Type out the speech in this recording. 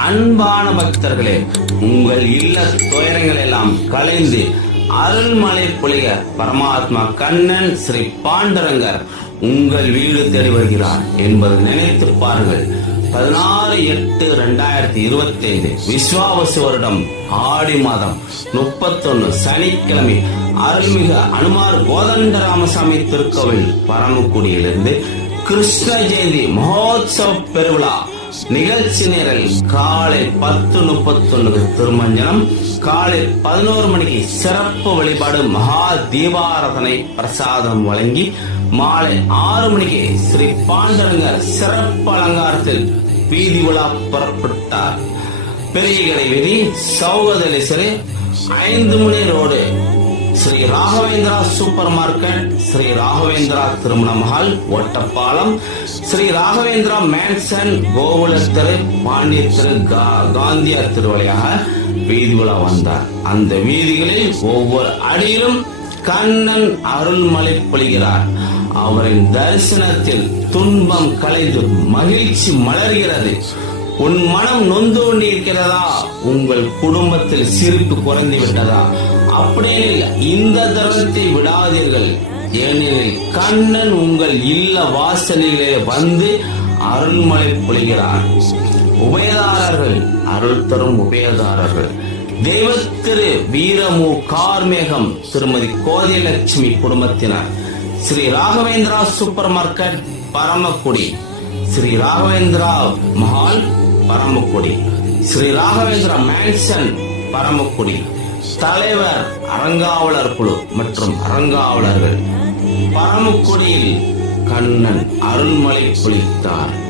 அன்பான பக்தர்களே உங்கள் இல்ல துயரங்கள் எல்லாம் கலைந்து அருள்மலை பொழிக பரமாத்மா கண்ணன் ஸ்ரீ பாண்டரங்கர் உங்கள் வீடு தேடி வருகிறார் என்பதை நினைத்து பாருங்கள். பதினாறு எட்டு ரெண்டாயிரத்தி இருபத்தி ஐந்து விஸ்வாவசு வருடம் ஆடி மாதம் முப்பத்தொன்னு சனிக்கிழமை அருள்மிகு அனுமார் கோதண்டராமசாமி திருக்கோவில் பரமக்குடியிலிருந்து கிருஷ்ண ஜெயந்தி மகோத்சவ பெருவிழா நிகழ்ச்சி நேரல் காலை பத்து முப்பத்தொன்பது திருமஞ்சனம் காலை பதினோரு மணிக்கு சிறப்பு வழிபாடு மகா தீபாராதனை பிரசாதம் வழங்கி மாலை ஆறு மணிக்கு ஸ்ரீ பாண்டரங்கர் சிறப்பு அலங்காரத்தில் வீதி உலா புறப்பட்டார். பெரிய கடை வீதி சௌகதலேஸ்வரி ஐந்து மணி road. Sri Raghavendra super market Sri Raghavendra திருமண மஹால் ஒட்டப்பாலம் ஸ்ரீ ராகவேந்திரா மேன்சன் கோகுல திரு பாண்டிய திரு கா- காந்தியார் திருவழியாக வீதி உலா வந்தார். அந்த வீதிகளில் ஒவ்வொரு அடியிலும் கண்ணன் அருள்மலை பொழிகிறார். அவரின் தரிசனத்தில் துன்பம் கலைந்து மகிழ்ச்சி மலர்கிறது. உன் மனம் நொந்து கொண்டிருக்கிறதா உங்கள் குடும்பத்தில் சிரிப்பு குறைந்து விட்டதா? அப்படியெனில் இந்த தருணத்தை விடாதீர்கள். ஏனெனில் கண்ணன் உங்கள் இல்ல வாசலிலே வந்து அருள்மலை பொழிகிறார் உபயதாரர்கள் அருள் தரும் உபயதாரர்கள். தெய்வத்திரு வீரமு கார்மேகம் திருமதி கோதிலட்சுமி குடும்பத்தினர். Sri Raghavendra super market Paramakudi. Sri Raghavendra Mahal Paramakudi. Sri Raghavendra mansion Paramakudi. தலைவர் அறங்காவலர் குழு மற்றும் அறங்காவலர்கள். பரமக்குடியில் கண்ணன் அருள்மலை குளித்தார்